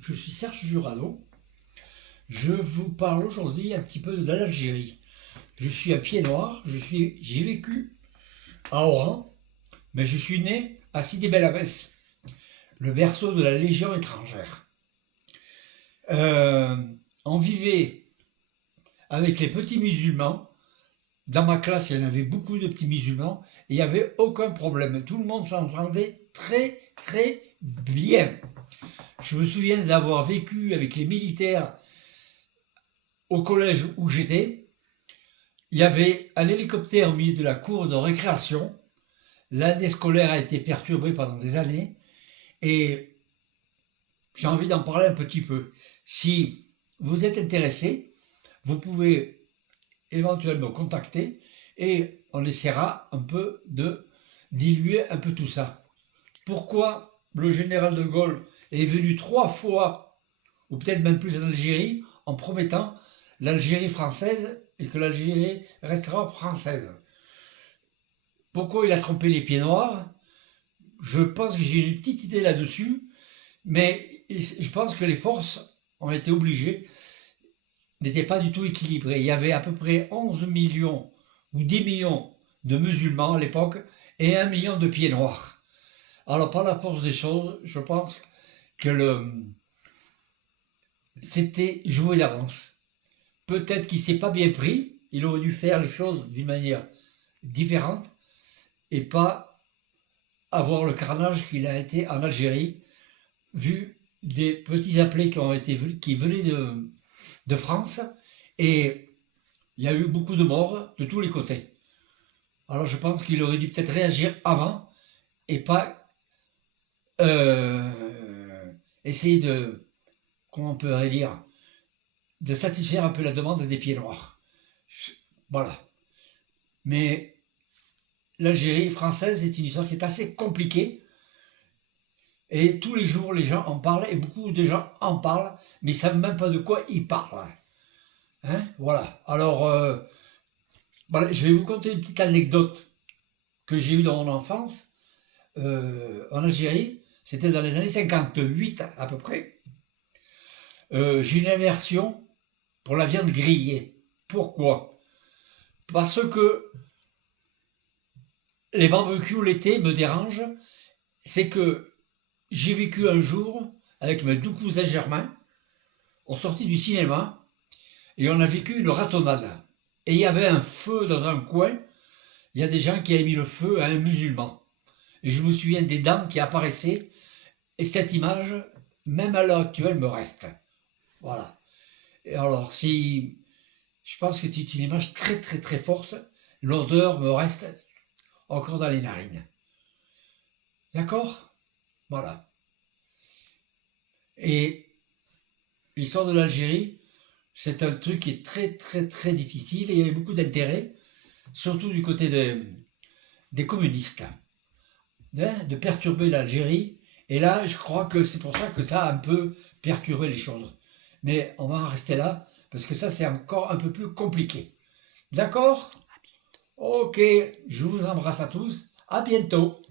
je suis Serge Jurado. Je vous parle aujourd'hui un petit peu de l'Algérie. Je suis un pied noir, j'ai vécu à Oran, mais je suis né à Sidi Bel Abbès, le berceau de la Légion étrangère. Euh, on vivait avec les petits musulmans. Dans ma classe, il y en avait beaucoup de petits musulmans et il n'y avait aucun problème. Tout le monde s'entendait très très bien. Je me souviens d'avoir vécu avec les militaires au collège où j'étais. Il y avait un hélicoptère au milieu de la cour de récréation. L'année scolaire a été perturbée pendant des années et j'ai envie d'en parler un petit peu. Si vous êtes intéressé, vous pouvez éventuellement me contacter et on essaiera un peu de diluer un peu tout ça. Pourquoi le général de Gaulle est venu 3 fois, ou peut-être même plus, en Algérie, en promettant l'Algérie française et que l'Algérie restera française? Pourquoi il a trompé les pieds noirs? Je pense que j'ai une petite idée là-dessus, mais je pense que les forces ont été obligées, n'étaient pas du tout équilibrées. Il y avait à peu près 11 millions ou 10 millions de musulmans à l'époque et 1 million de pieds noirs. Alors par la force des choses, je pense que c'était joué d'avance. Peut-être qu'il ne s'est pas bien pris, il aurait dû faire les choses d'une manière différente et pas avoir le carnage qu'il a été en Algérie, vu des petits appelés qui venaient de France, et il y a eu beaucoup de morts de tous les côtés. Alors je pense qu'il aurait dû peut-être réagir avant et pas essayer de, comment on pourrait dire, de satisfaire un peu la demande des pieds noirs. Voilà. Mais l'Algérie française est une histoire qui est assez compliquée. Et tous les jours, les gens en parlent, et beaucoup de gens en parlent, mais ils ne savent même pas de quoi ils parlent. Hein, voilà. Alors, voilà, je vais vous conter une petite anecdote que j'ai eue dans mon enfance en Algérie. C'était dans les années 58 à peu près. J'ai une aversion pour la viande grillée. Pourquoi? Parce que les barbecues l'été me dérangent. C'est que j'ai vécu un jour avec mes deux cousins germains. On sortit du cinéma et on a vécu une ratonnade. Et il y avait un feu dans un coin. Il y a des gens qui avaient mis le feu à un musulman. Et je me souviens des dames qui apparaissaient. Et cette image, même à l'heure actuelle, me reste. Voilà. Et alors, si je pense que c'est une image très très très forte, l'odeur me reste encore dans les narines. D'accord? Voilà. Et l'histoire de l'Algérie, c'est un truc qui est très très très difficile et il y avait beaucoup d'intérêt, surtout du côté des communistes, hein, de perturber l'Algérie. Et là, je crois que c'est pour ça que ça a un peu perturbé les choses. Mais on va en rester là, parce que ça, c'est encore un peu plus compliqué. D'accord? Ok, je vous embrasse à tous. À bientôt.